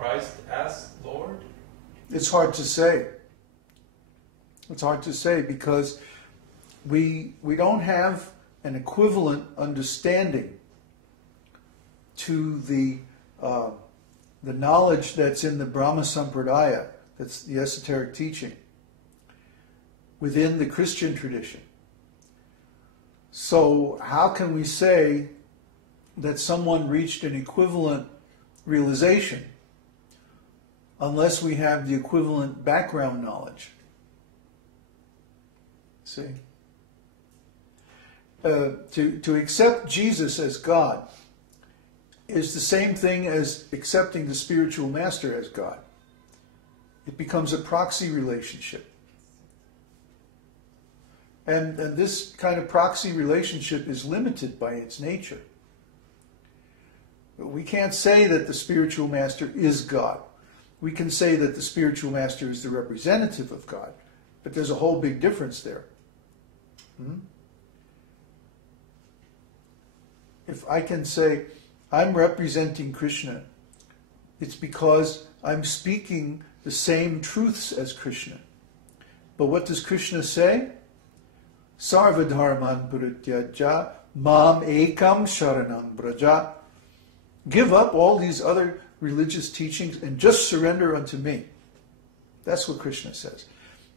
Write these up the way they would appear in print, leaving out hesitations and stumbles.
Christ as Lord? It's hard to say. It's hard to say because we don't have an equivalent understanding to the knowledge that's in the Brahma Sampradaya, that's the esoteric teaching, within the Christian tradition. So how can we say that someone reached an equivalent realization unless we have the equivalent background knowledge? See? To accept Jesus as God is the same thing as accepting the spiritual master as God. It becomes a proxy relationship. And this kind of proxy relationship is limited by its nature. We can't say that the spiritual master is God. We can say that the spiritual master is the representative of God, but there's a whole big difference there. If I can say, I'm representing Krishna, it's because I'm speaking the same truths as Krishna. But what does Krishna say? Sarvadharman purityaja mam ekam sharanam braja. Give up all these other religious teachings and just surrender unto me. That's what Krishna says.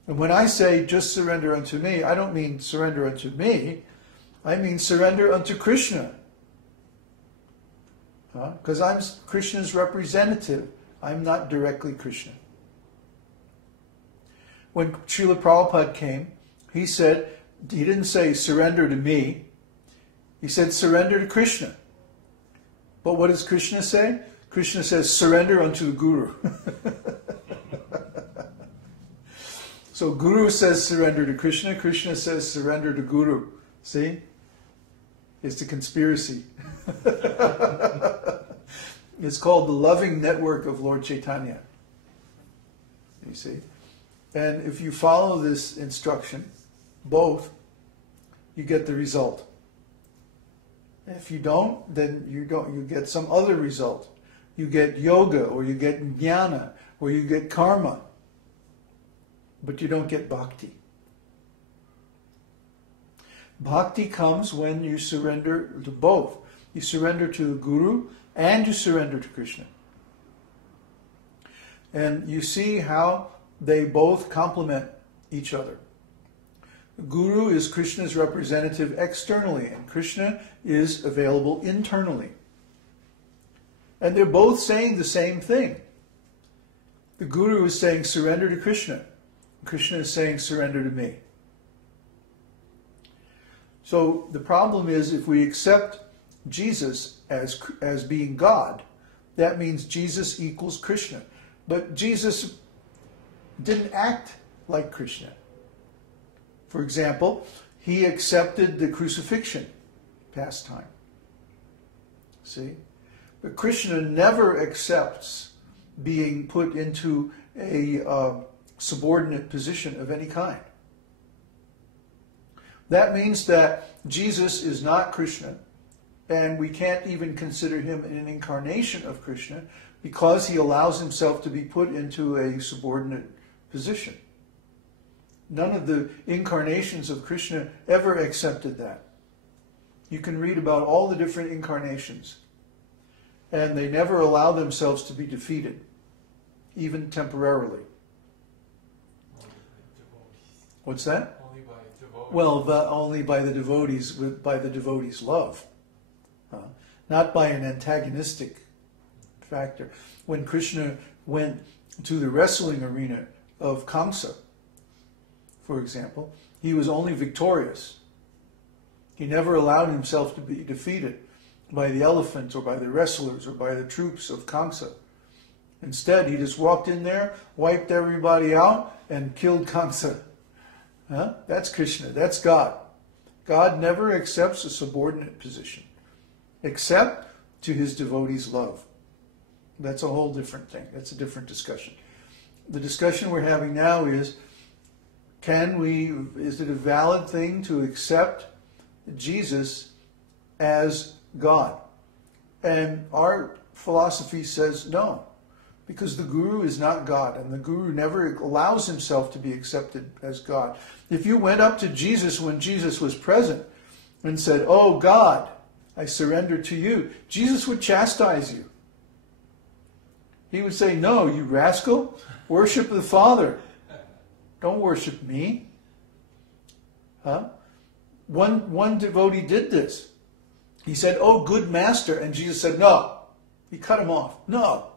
And when I say just surrender unto me, I don't mean surrender unto me. I mean surrender unto Krishna. Because I'm Krishna's representative. I'm not directly Krishna. When Srila Prabhupada came, he didn't say surrender to me. He said surrender to Krishna. But what does Krishna say? Krishna says surrender unto the Guru. So Guru says surrender to Krishna. Krishna says surrender to Guru. See? It's a conspiracy. It's called the loving network of Lord Chaitanya. You see? And if you follow this instruction, both, you get the result. If you don't, then you get some other result. You get yoga, or you get jnana, or you get karma. But you don't get bhakti. Bhakti comes when you surrender to both. You surrender to the Guru and you surrender to Krishna. And you see how they both complement each other. The Guru is Krishna's representative externally, and Krishna is available internally. And they're both saying the same thing. The Guru is saying surrender to Krishna. Krishna is saying surrender to me. So the problem is, if we accept Jesus as being God, that means Jesus equals Krishna. But Jesus didn't act like Krishna. For example, he accepted the crucifixion pastime. See? But Krishna never accepts being put into a subordinate position of any kind. That means that Jesus is not Krishna, and we can't even consider him an incarnation of Krishna because he allows himself to be put into a subordinate position. None of the incarnations of Krishna ever accepted that. You can read about all the different incarnations, and they never allow themselves to be defeated, even temporarily. What's that? Only by devotees. Well, only by the devotees' love, not by an antagonistic factor. When Krishna went to the wrestling arena of Kamsa, for example, he was only victorious. He never allowed himself to be defeated by the elephants or by the wrestlers or by the troops of Kamsa. Instead, he just walked in there, wiped everybody out, and killed Kamsa. That's Krishna. That's God. God never accepts a subordinate position, except to his devotees' love. That's a whole different thing. That's a different discussion. The discussion we're having now is, is it a valid thing to accept Jesus as God? And our philosophy says no. because the Guru is not God, and the Guru never allows himself to be accepted as God. If you went up to Jesus when Jesus was present and said, "Oh God, I surrender to you," Jesus would chastise you. He would say, "No, you rascal, worship the Father. Don't worship me." Huh? One devotee did this. He said, "Oh, good master," and Jesus said, "No." He cut him off. "No,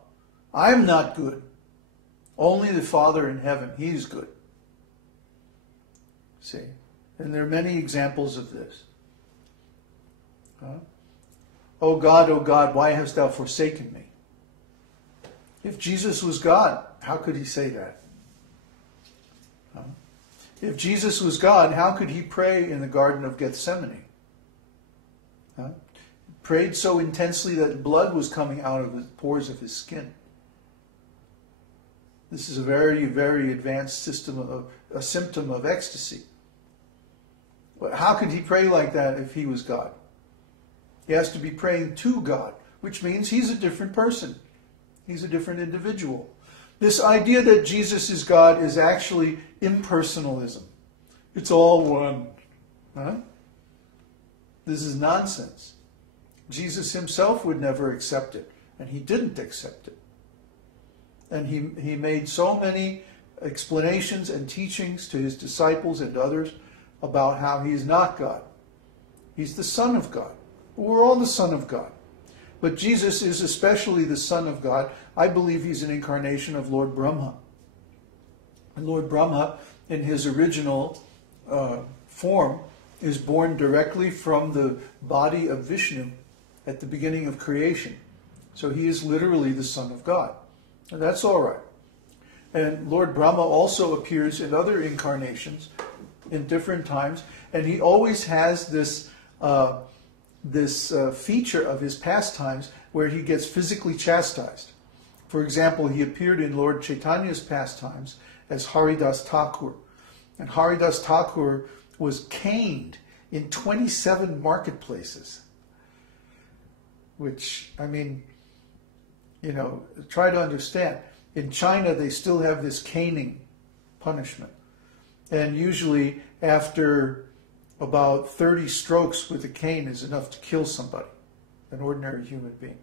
I'm not good. Only the Father in heaven, He's good." See? And there are many examples of this. Huh? Oh God, why hast thou forsaken me? If Jesus was God, how could he say that? Huh? If Jesus was God, how could he pray in the Garden of Gethsemane? Huh? Prayed so intensely that blood was coming out of the pores of his skin. This is a very, very advanced symptom of ecstasy. But how could he pray like that if he was God? He has to be praying to God, which means he's a different person. He's a different individual. This idea that Jesus is God is actually impersonalism. It's all one. Huh? This is nonsense. Jesus himself would never accept it, and he didn't accept it. And he made so many explanations and teachings to his disciples and others about how he is not God. He's the Son of God. We're all the Son of God. But Jesus is especially the Son of God. I believe he's an incarnation of Lord Brahma. And Lord Brahma, in his original form, is born directly from the body of Vishnu at the beginning of creation. So he is literally the Son of God. And that's all right. And Lord Brahma also appears in other incarnations in different times, and he always has this feature of his pastimes where he gets physically chastised. For example, he appeared in Lord Chaitanya's pastimes as Haridas Thakur. And Haridas Thakur was caned in 27 marketplaces. Which, I mean, try to understand. In China, they still have this caning punishment. And usually after about 30 strokes with a cane is enough to kill somebody, an ordinary human being.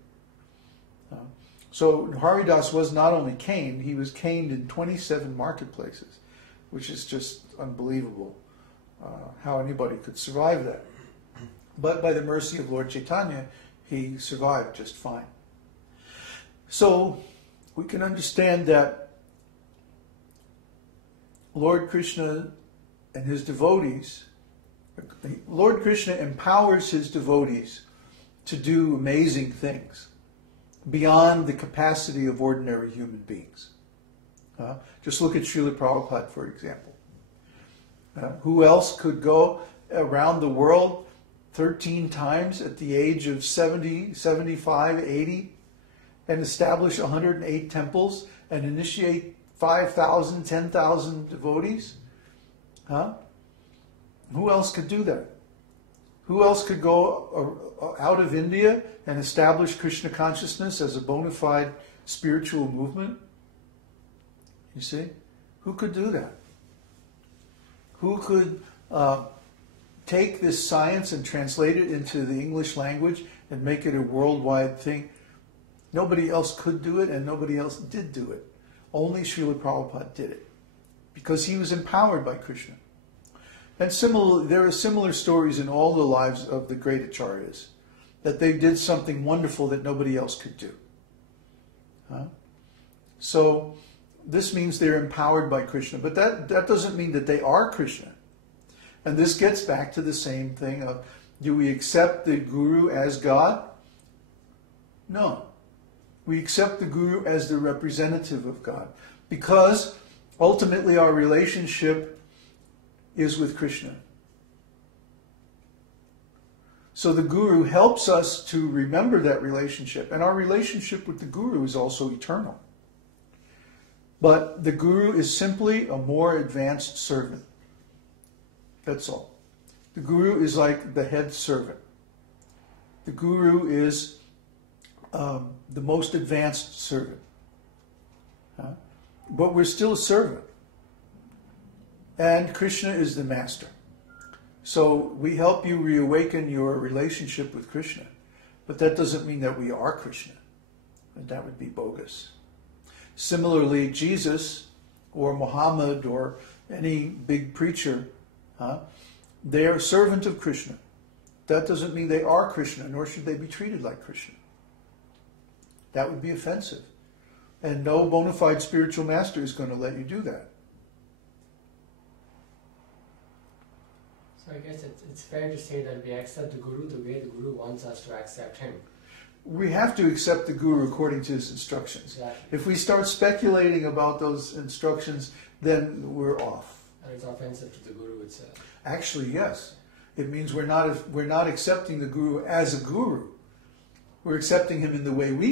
So Haridas was not only caned, he was caned in 27 marketplaces, which is just unbelievable how anybody could survive that. But by the mercy of Lord Chaitanya, he survived just fine. So we can understand that Lord Krishna and his devotees, Lord Krishna empowers his devotees to do amazing things beyond the capacity of ordinary human beings. Just look at Srila Prabhupada, for example. Who else could go around the world 13 times at the age of 70, 75, 80 and establish 108 temples and initiate 5,000, 10,000 devotees? Who else could do that? Who else could go out of India and establish Krishna consciousness as a bona fide spiritual movement? You see? Who could do that? Who could take this science and translate it into the English language and make it a worldwide thing? Nobody else could do it, and nobody else did do it. Only Srila Prabhupada did it, because he was empowered by Krishna. And similarly, there are similar stories in all the lives of the great acharyas, that they did something wonderful that nobody else could do. So this means they're empowered by Krishna, but that doesn't mean that they are Krishna. And this gets back to the same thing of, do we accept the Guru as God? No. We accept the Guru as the representative of God, because ultimately our relationship is with Krishna. So the Guru helps us to remember that relationship, and our relationship with the Guru is also eternal. But the Guru is simply a more advanced servant. That's all. The Guru is like the head servant. The Guru is the most advanced servant. But we're still a servant. And Krishna is the master. So we help you reawaken your relationship with Krishna. But that doesn't mean that we are Krishna. And that would be bogus. Similarly, Jesus or Muhammad or any big preacher, they are a servant of Krishna. That doesn't mean they are Krishna, nor should they be treated like Krishna. That would be offensive. And no bona fide spiritual master is going to let you do that. So I guess it's fair to say that we accept the Guru the way the Guru wants us to accept him. We have to accept the Guru according to his instructions. Exactly. If we start speculating about those instructions, then we're off. And it's offensive to the Guru itself. Actually, yes. It means we're not accepting the Guru as a Guru. We're accepting him in the way we